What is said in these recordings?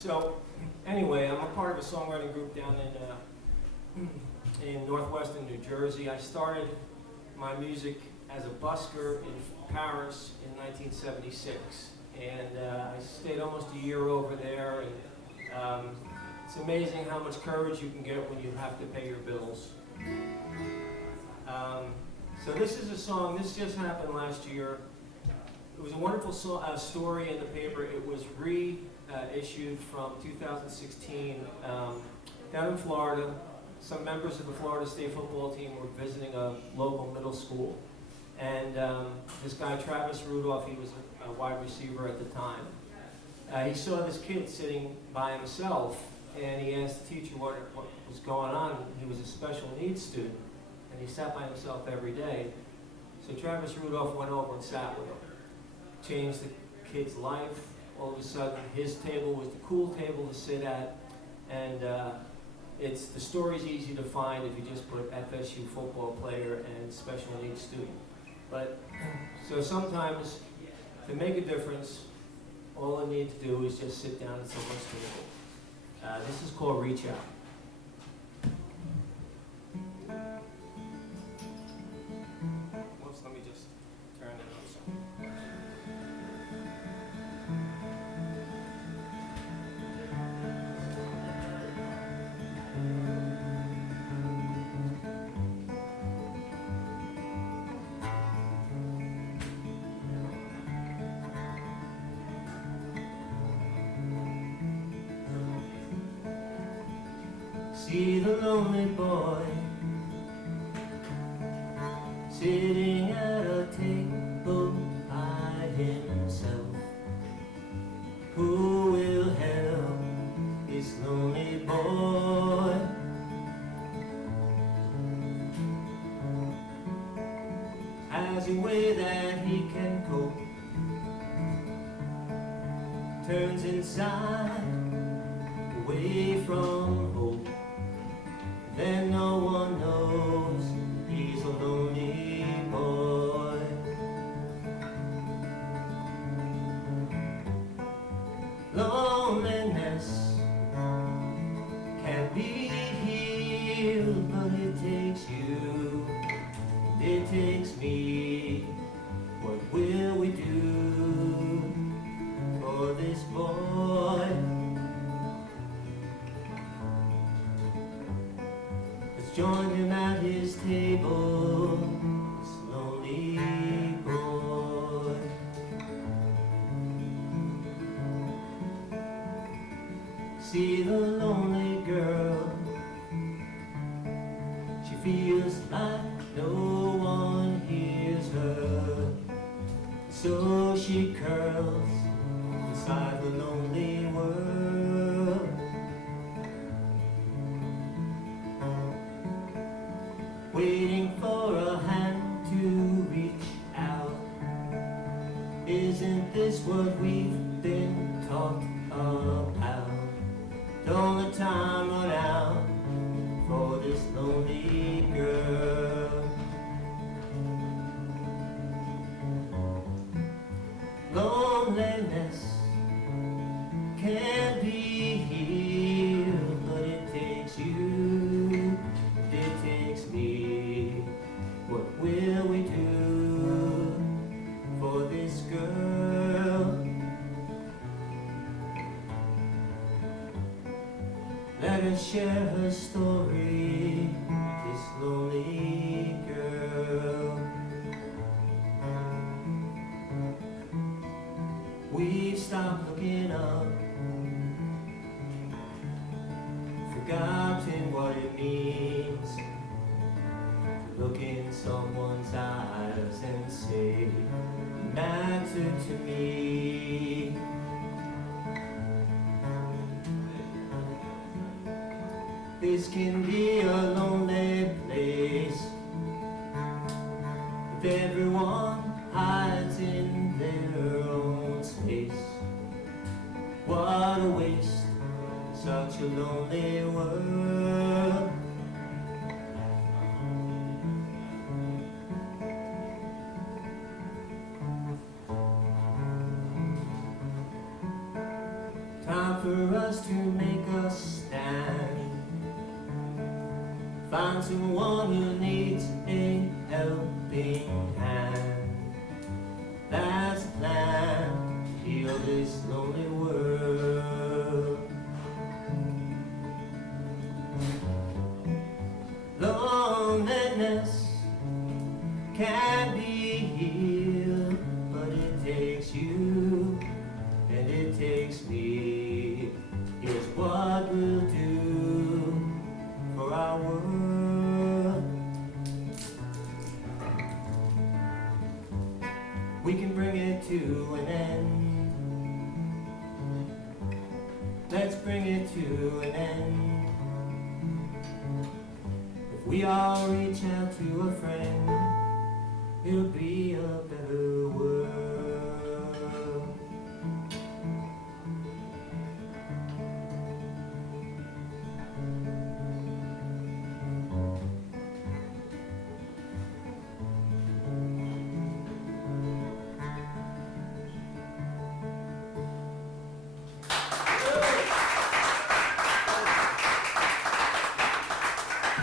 So, anyway, I'm a part of a songwriting group down in northwestern New Jersey. I started my music as a busker in Paris in 1976, and I stayed almost a year over there. And it's amazing how much courage you can get when you have to pay your bills. So this is a song. This just happened last year. It was a wonderful story in the paper. It was reissued from 2016 down in Florida. Some members of the Florida State football team were visiting a local middle school. And this guy, Travis Rudolph, he was a wide receiver at the time. He saw this kid sitting by himself, and he asked the teacher what was going on. He was a special needs student, and he sat by himself every day. So Travis Rudolph went over and sat with him. Changed the kid's life. All of a sudden, his table was the cool table to sit at, and the story's easy to find if you just put FSU football player and special needs student. But so sometimes, to make a difference, all I need to do is just sit down at someone's table. This is called Reach Out. Whoops, let me just turn it up some. See the lonely boy sitting at a table by himself. Who will help this lonely boy? Has a way that he can cope. Turns inside, away from hope. Then no one knows he's a lonely boy. Loneliness can be healed, but it takes you, it takes me. What will we do for this boy? Join him at his table, this lonely boy. See the lonely girl, she feels like no one hears her. So she curls inside the lonely world. Waiting for a hand to reach out. Isn't this what we've been taught about? Don't the time run out for this lonely girl. Loneliness can be healed, but it takes you, it takes me. What will we do for this girl? Let us share her story, this lonely girl. We've stopped looking up, forgotten what it means to look in someone's eyes and say, matter to me. This can be a lonely place, if everyone hides in their own space. What a waste, such a lonely world. Time for us just to make us stand. Find someone who needs a helping hand. That's the plan to heal this lonely world. Loneliness can be healed, but it takes you and it takes me. Here's what we'll do for our world. We can bring it to an end. Let's bring it to an end. If we all reach out to a friend, it'll be a better world.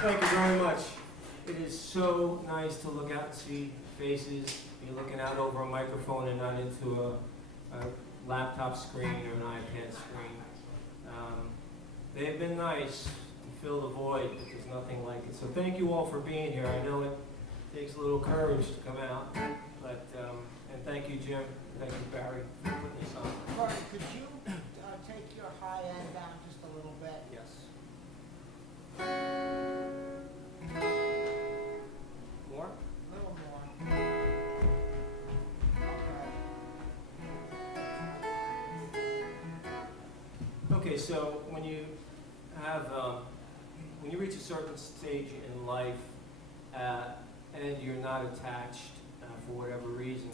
Thank you very much. It is so nice to look out and see faces. You're looking out over a microphone and not into a laptop screen or an iPad screen. They've been nice to fill the void, but there's nothing like it. So thank you all for being here. I know it takes a little courage to come out, but and thank you, Jim. Thank you, Barry, for putting this on. Barry, could you take your high end down just a little bit? Yes. More? A little more. Okay, so when you have, when you reach a certain stage in life and you're not attached for whatever reason,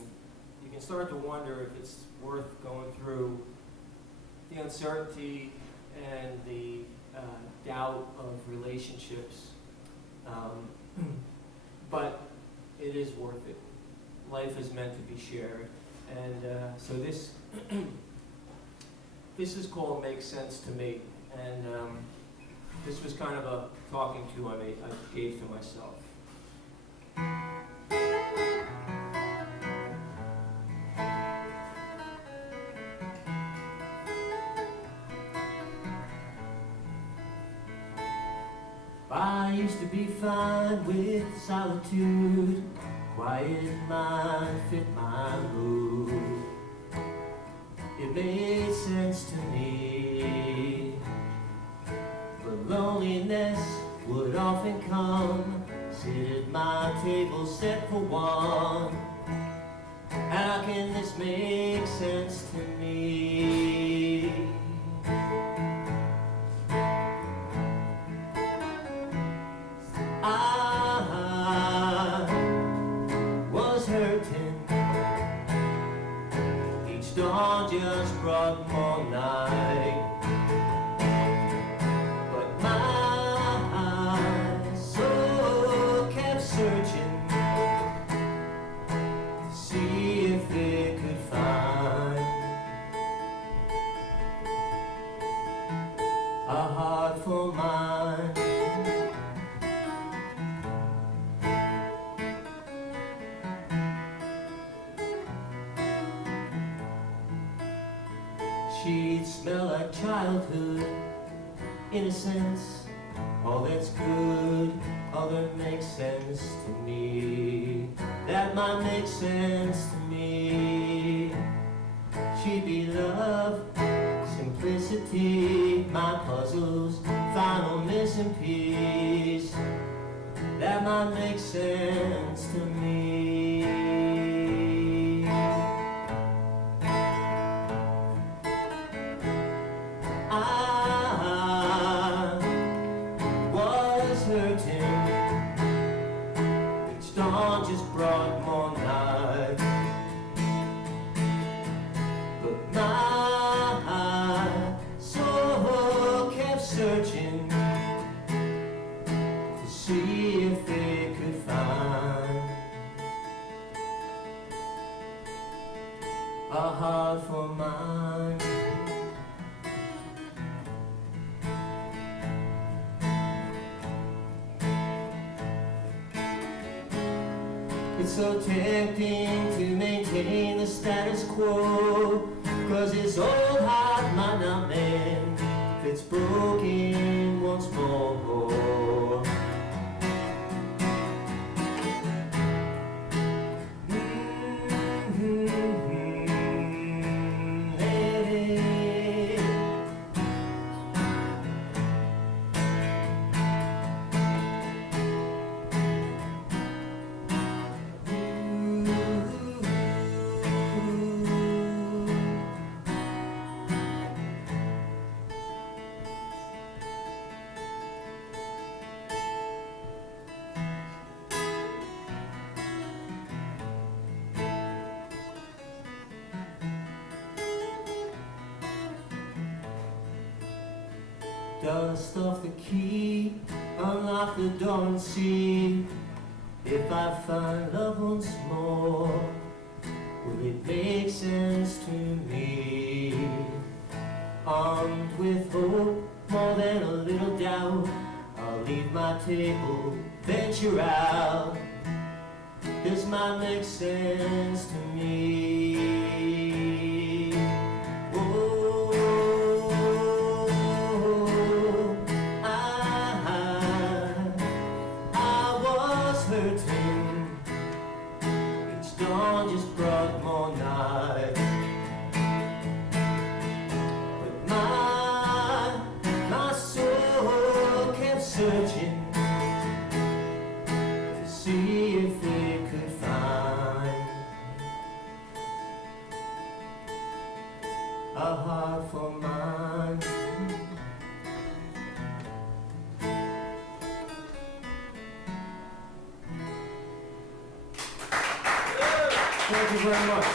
you can start to wonder if it's worth going through the uncertainty and the doubt of relationships. But it is worth it. Life is meant to be shared. And so this this is called Make Sense to Me. And this was kind of a talking to I gave to myself. I used to be fine with solitude, quiet mind fit my mood. It made sense to me, but loneliness would often come. Sit at my table set for one. How can this make sense to me? I was hurting. Each dawn just brought more night. But my soul kept searching to see if it could find a heart for mine. She'd smell like childhood, innocence, all that's good, all that makes sense to me. That might make sense to me. She'd be love, simplicity, my puzzles, final missing piece. That might make sense to me. I was hurting. Each dawn just brought more night. But my soul kept searching to see if it could find It's so tempting to maintain the status quo, 'cause this old heart might not mend if it's broken once more. Dust off the key, unlock the door and see if I find love once more. Will it make sense to me? Armed with hope, more than a little doubt, I'll leave my table, venture out. This might make sense to me. Just brought more night, but my soul kept searching to see if it could find a heart for mine. Thank you very much.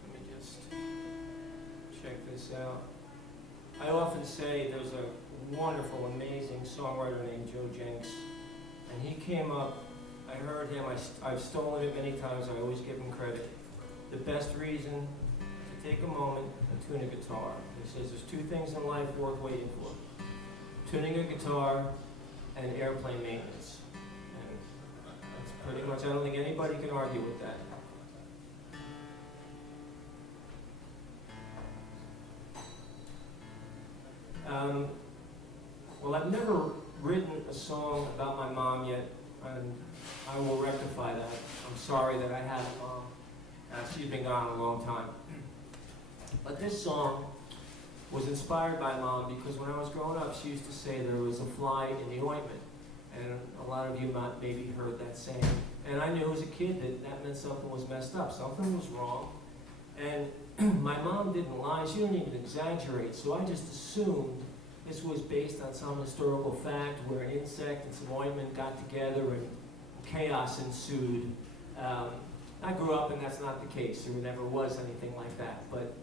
Let me just check this out. I often say there's a wonderful, amazing songwriter named Joe Jenks, and he came up, I heard him, I've stolen it many times, I always give him credit. The best reason to take a moment and tune a guitar. He says there's two things in life worth waiting for: tuning a guitar and airplane maintenance. Pretty much, I don't think anybody can argue with that. Well, I've never written a song about my mom yet, and I will rectify that. I'm sorry that I had a mom. She's been gone a long time. But this song was inspired by Mom because when I was growing up, she used to say there was a fly in the ointment. And a lot of you might maybe heard that saying. And I knew as a kid that that meant something was messed up, something was wrong. And my mom didn't lie, she didn't even exaggerate, so I just assumed this was based on some historical fact where an insect and some ointment got together and chaos ensued. I grew up and that's not the case, there never was anything like that. But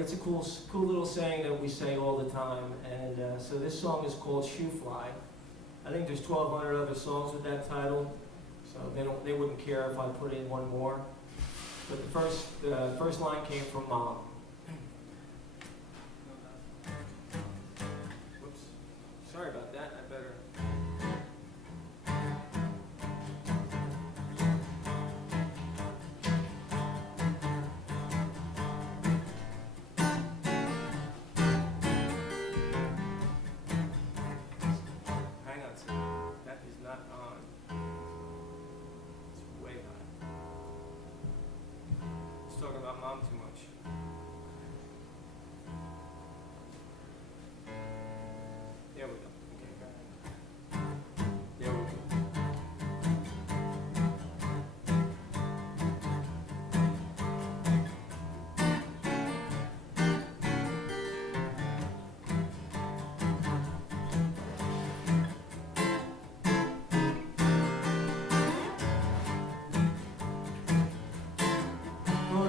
it's a cool little saying that we say all the time. And so this song is called Shoe Fly. I think there's 1,200 other songs with that title, so they wouldn't care if I put in one more. But the first line came from Mom. Whoops. Sorry about that. I better. Talking about Mom too much. There we go. Okay. There we go.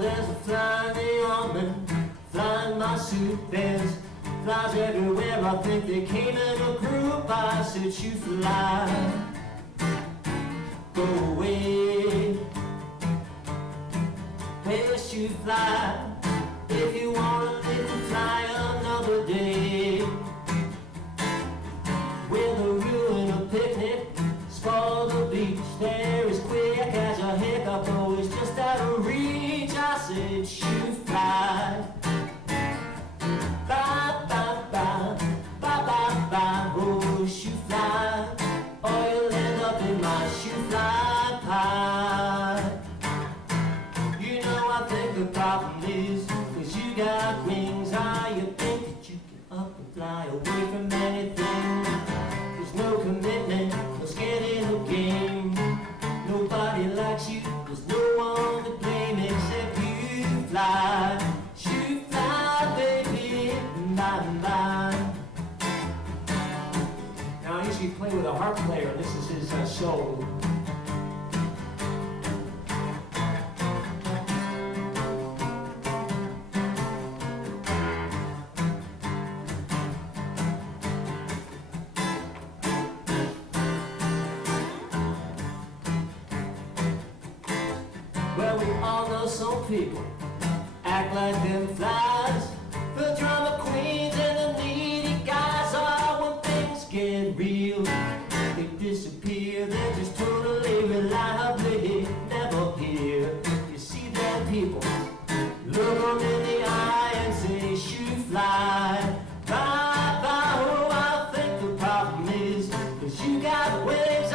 There's a fly in the ointment, fly in my suit, there's flies everywhere, I think they came in a group. I said, you fly, go away. Wish you fly, if you wanna live and fly another day. With a ruin said, shoe fly. Bye, bye, bye, bye, bye, bye, oh, shoe fly. Or you'll end up in my shoe fly pie. You know I think the problem is, 'cause you got wings, you think that you can up and fly away from anything. There's no commitment, no skin in the game. Nobody likes you, there's no one to blame except you fly. You fly, baby, bye, bye. Now I usually play with a harp player, and this is his solo. Well, we all know some people act like them flies. The drama queens and the needy guys are when things get real. They disappear, they're just totally reliably never here. You see them people, look them in the eye and say, shoo fly. Bye, bye, oh, I think the problem is, 'cause you got wings,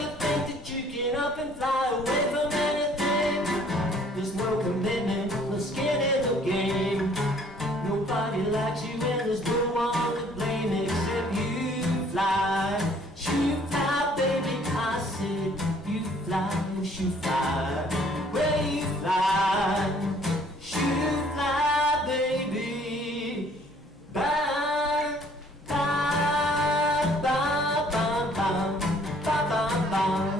you think that you can up and fly away from anything. There's no commitment, no skin in the game. Nobody likes you and there's no one to blame except you fly. You fly, baby, I said you fly, you fly. Where you fly, you fly, baby. Bye, bye, bye, bye, bye, bye, bye, bye.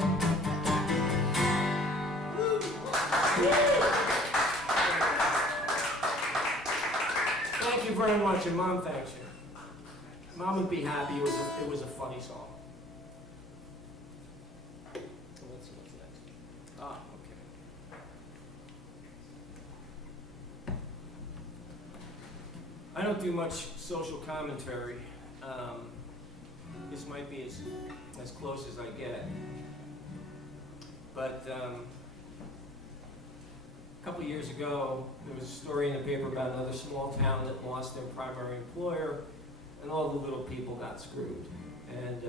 Thank you very much, and Mom thanks you. Mom would be happy. It was a funny song. Let's see what's next. Okay. I don't do much social commentary. This might be as close as I get. But a couple years ago, there was a story in the paper about another small town that lost their primary employer, and all the little people got screwed. And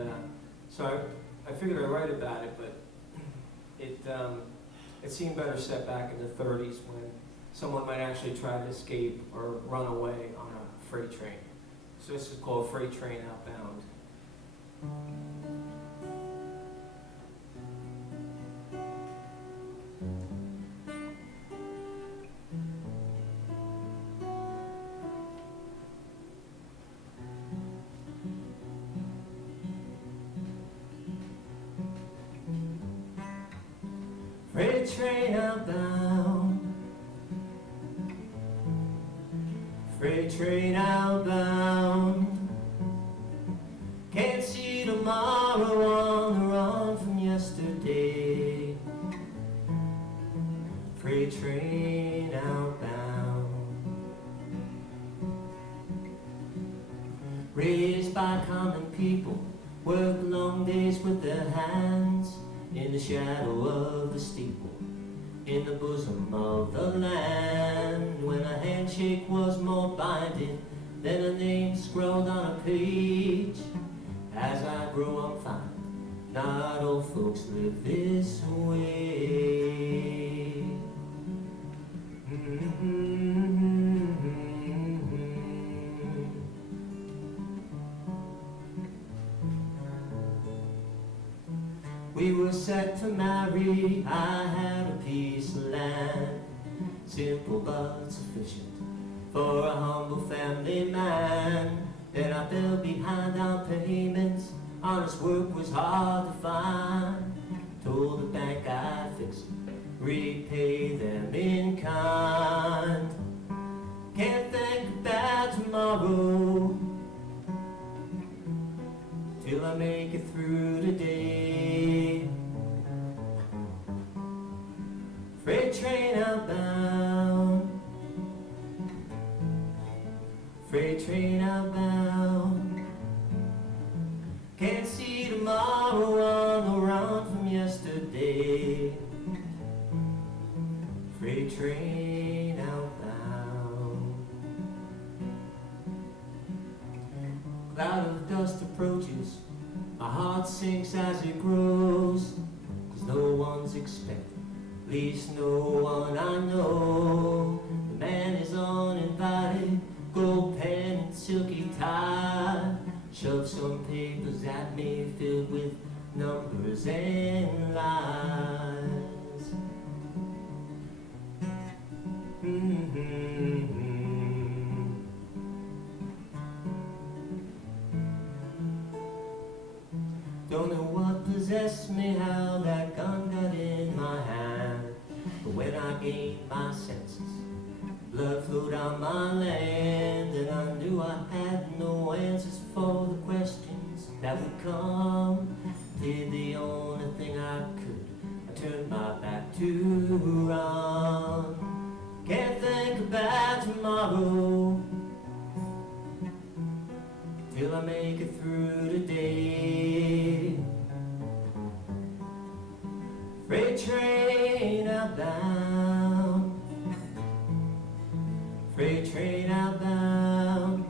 so I figured I'd write about it, but it seemed better set back in the 30s when someone might actually try to escape or run away on a freight train. So this is called Freight Train Outbound. Freight train outbound, freight train outbound. Can't see tomorrow on the run from yesterday. Freight train outbound. Raised by common people, work long days with their hands. In the shadow of the steeple, in the bosom of the land, when a handshake was more binding than a name scrawled on a page. As I grow I'm fine, not all folks live this way. We were set to marry, I had a piece of land, simple but sufficient for a humble family man. Then I fell behind on payments, honest work was hard to find. Told the bank I'd fix it, repay them in kind. Can't think about tomorrow till I make it through today. Freight train outbound, freight train outbound. Can't see tomorrow on the run from yesterday. Freight train outbound. cloud of dust approaches, my heart sinks as it grows, 'cause no one's expected, at least no one I know. The man is uninvited, gold pen and silky tie, shove some papers at me filled with numbers and lies. Don't know what possessed me, how that gun got in my hand, but when I gained my senses, blood flowed on my land, and I knew I had no answers for the questions that would come. Did the only thing I could, I turned my back to run. Can't think about tomorrow till I make it through today. Freight train outbound, freight train outbound.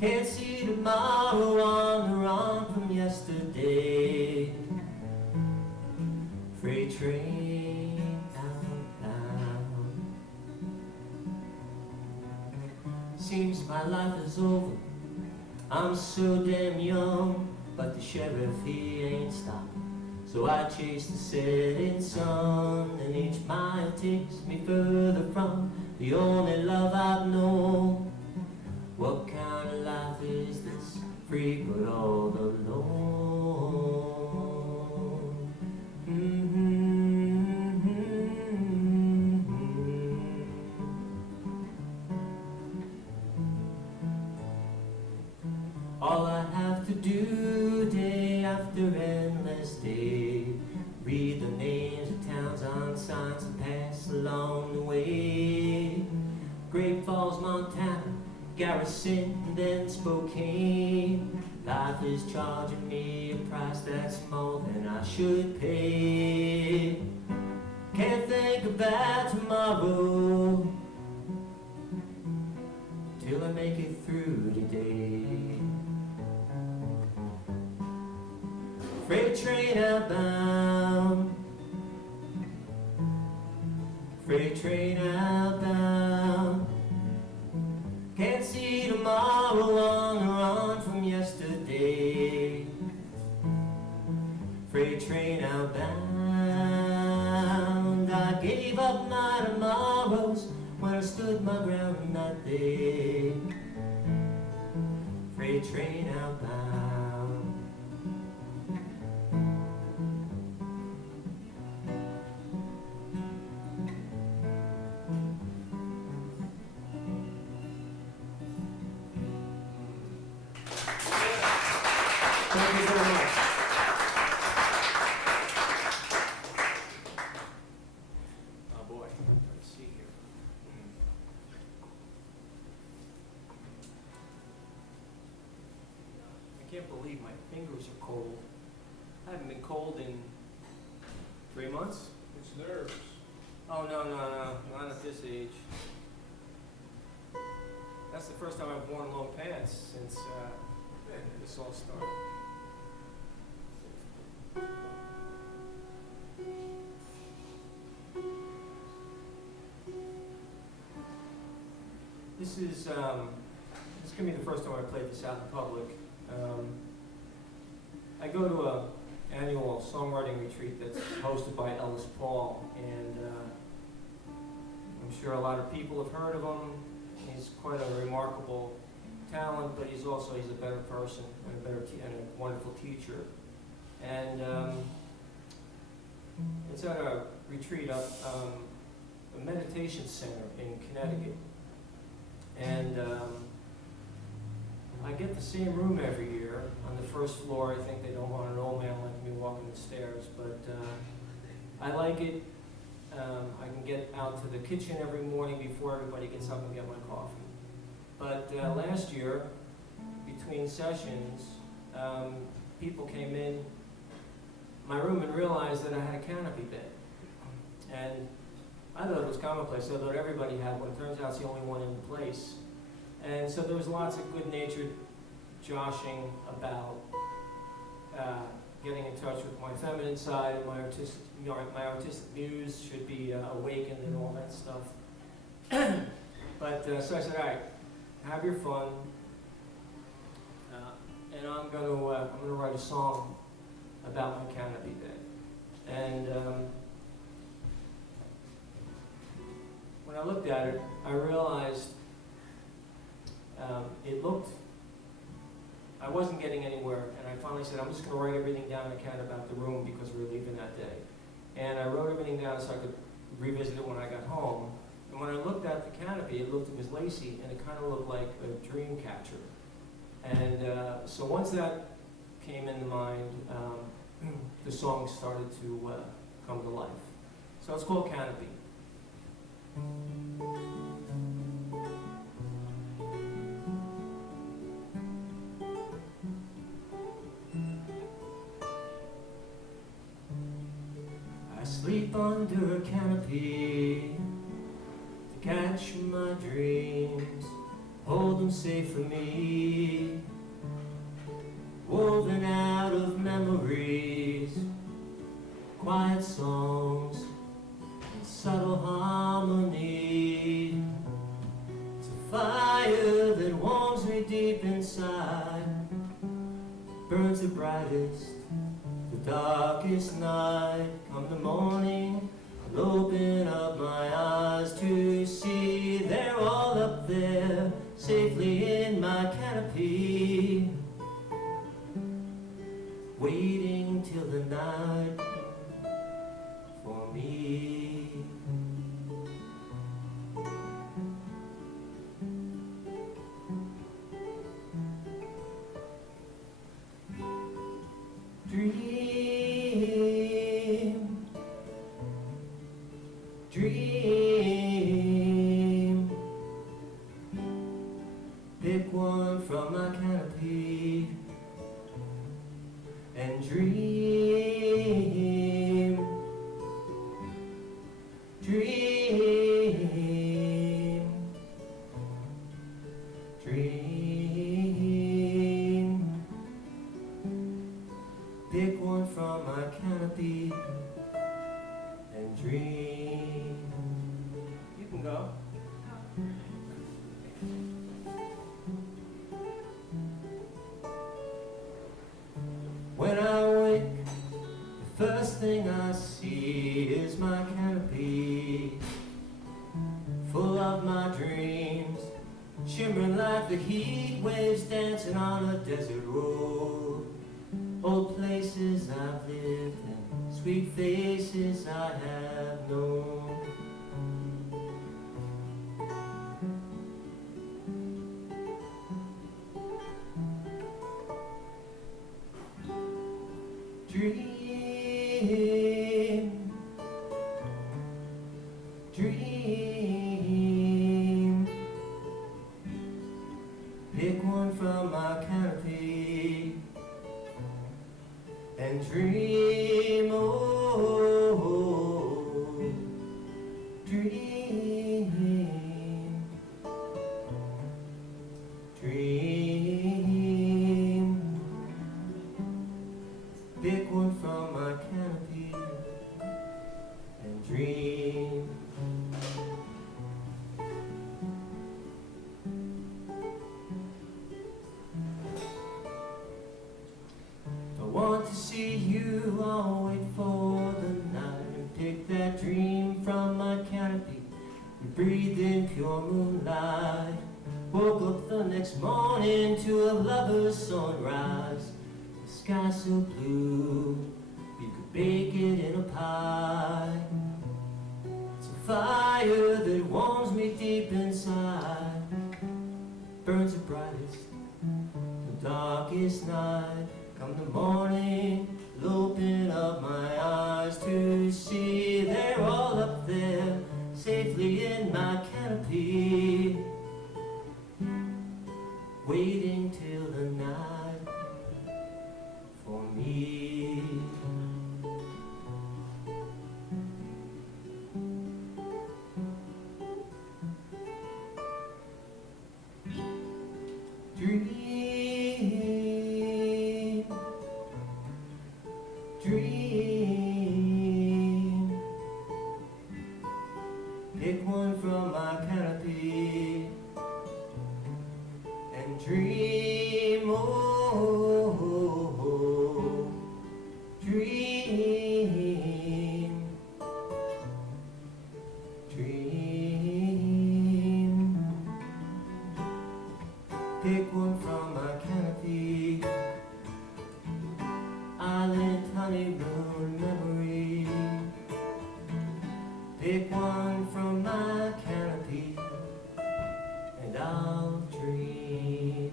Can't see tomorrow on the run from yesterday. Freight train outbound. Seems my life is over, I'm so damn young, but the sheriff, he ain't stopping. So I chase the setting sun, and each mile takes me further from the only love I've known. What kind of life is this, free but all alone? All I have to do day after endless day, read the names of towns on signs and pass along the way. Great Falls, Montana, Garrison, and then Spokane. Life is charging me a price that's more than I should pay. Can't think about tomorrow till I make it through today. Freight train outbound, freight train outbound. Can't see tomorrow on the run from yesterday. Freight train outbound. I gave up my tomorrows when I stood my ground on that day. Freight train outbound. Thank you very much. Oh boy, let's see here. I can't believe my fingers are cold. I haven't been cold in 3 months. It's nerves. Oh, no, not at this age. That's the first time I've worn long pants since this all started. This is gonna be the first time I played this out in public. I go to a annual songwriting retreat that's hosted by Ellis Paul, and I'm sure a lot of people have heard of him. He's quite a remarkable talent, but he's a better person and a wonderful teacher. And it's at a retreat up a meditation center in Connecticut. And I get the same room every year on the first floor. I think they don't want an old man like me walking the stairs, but I like it. I can get out to the kitchen every morning before everybody gets up and get my coffee. But last year, between sessions, people came in my room and realized that I had a canopy bed. And I thought it was commonplace. I thought everybody had one. It turns out it's the only one in the place. And so there was lots of good-natured joshing about getting in touch with my feminine side and my artistic muse should be awakened and all that stuff. But so I said, all right, have your fun, and I'm gonna write a song about my Canopy Day. And when I looked at it, I realized I wasn't getting anywhere, and I finally said, I'm just going to write everything down I can about the room because we were leaving that day. And I wrote everything down so I could revisit it when I got home. And when I looked at the canopy, it was lacy, and it kind of looked like a dream catcher. And so once that came into mind, the song started to come to life. So it's called Canopy. I sleep under a canopy to catch my dreams, hold them safe for me, woven out of memories, quiet songs and subtle harmony. It's a fire that warms me deep inside, burns the brightest, the darkest night. Come the morning, I'll open up my eyes to see they're all up there, safely in my canopy, waiting till the night for me. Dream, dream, pick one from my canopy and dream, dream, dream, pick one from my canopy and dream. You can go. When I wake, the first thing I see is my canopy, full of my dreams, shimmering like the heat waves dancing on a desert road. Old places I've lived and sweet faces I have known. Dream, dream, pick one from my canopy and dream, oh, dream, dream, pick one from my canopy and dream. I want to see you, I'll wait for the night and pick that dream from my canopy and breathe in pure moonlight. Woke up the next morning to a lover's sunrise, the sky so blue you could bake it in a pie. It's a fire that warms me deep inside, burns the brightest, the darkest night. Come the morning, I'll open up my eyes to see they're all up there, safely in my canopy, waiting till the night for me. Pick one from my canopy. Island honeymoon memory. Pick one from my canopy, and I'll dream.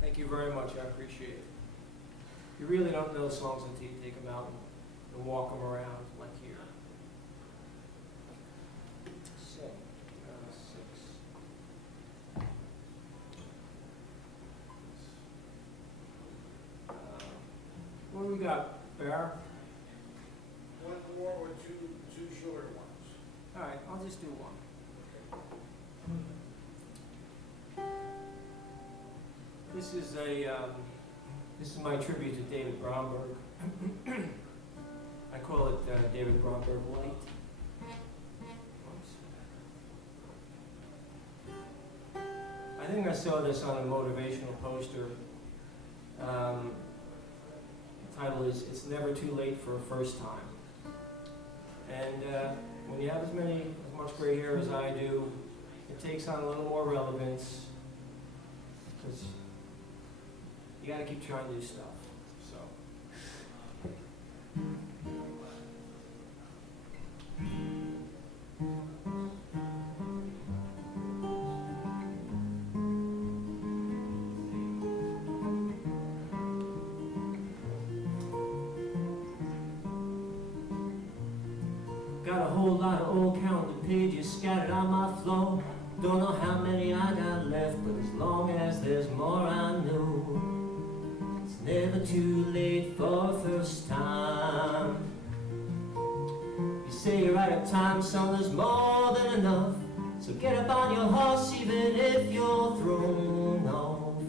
Thank you very much, I appreciate it. You really don't know songs until you take them out and walk them around like here. So, 6. What do we got, Bear? One more or two shorter ones. All right, I'll just do one. This is this is my tribute to David Bromberg. I call it David Bromberg Light. Oops. I think I saw this on a motivational poster. The title is "It's Never Too Late for a First Time." And when you have as much gray hair as I do, it takes on a little more relevance because you got to keep trying new stuff. So. Got a whole lot of old calendar pages scattered on my floor. Don't know how many I got left, but as long as there's more I know. It's never too late for a first time. You say you're right at time, son, there's more than enough. So get up on your horse even if you're thrown off.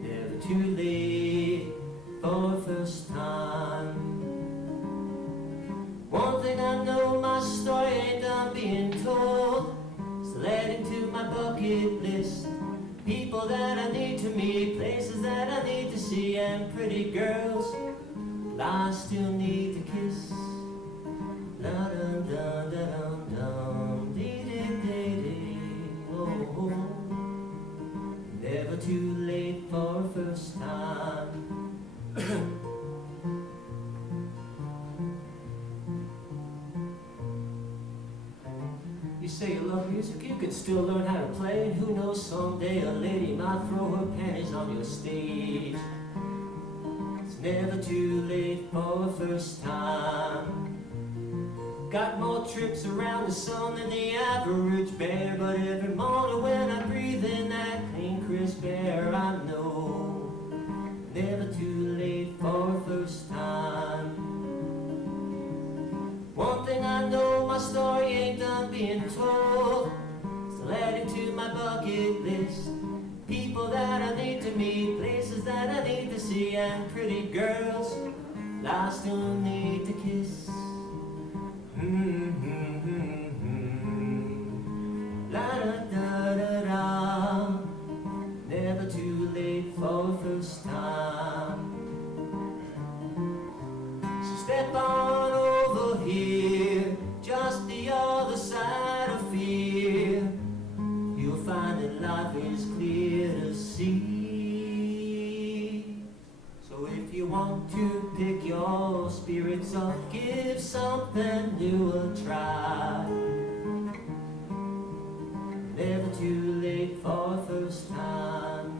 Never too late for a first time. One thing I know, my story ain't done being told. Still adding to my bucket list. People that I need to meet, places that I need to see, and pretty girls I still need to kiss. La dum dum dum dum, dee dee dee dee, oh. Never too late for a first time. You say you love music, you can still learn how to play. And who knows, someday a lady might throw her panties on your stage. It's never too late for a first time. Got more trips around the sun than the average bear. But every morning when I breathe in that clean, crisp air, I know never too late for a first time. One thing I know, my story ain't done being told. Still adding to my bucket list. People that I need to meet, places that I need to see, and pretty girls I still need to kiss. La da da da da. Never too late for a first time. So step on over here, just the other side of fear. You'll find that life is clear to see. So if you want to pick your spirits up, give something new a try. Never too late for a first time.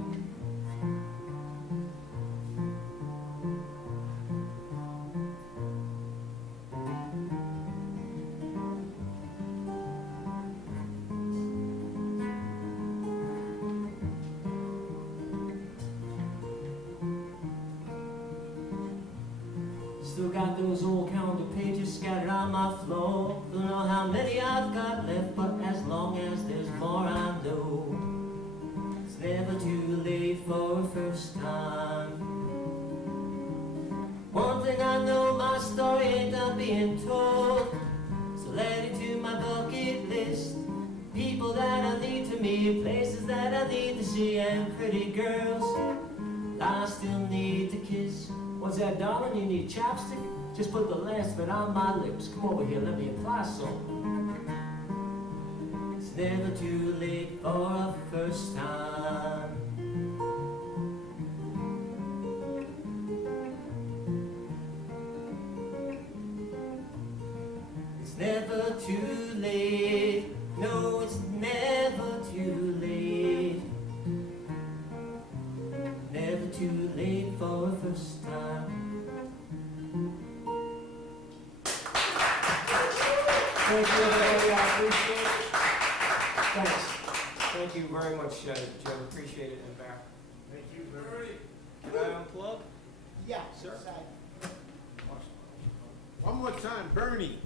Still got those old calendar pages scattered on my floor. Don't know how many I've got left, but as long as there's more I know. It's never too late for a first time. One thing I know, my story ain't done being told. So let it to my bucket list. People that I need to me places that I need to see and pretty girls I still need to kiss. What's that, darling? You need chapstick? Just put the last bit on my lips. Come over here, let me apply some. It's never too late for a first time. It's never too late. No, it's never too late. Never too late for a first time. Thank you, everybody. I appreciate it. Thanks. Thank you very much, Joe. Appreciate it. And back. Thank you very Can I unplug? Yeah, Sir? so- much. One more time, Bernie.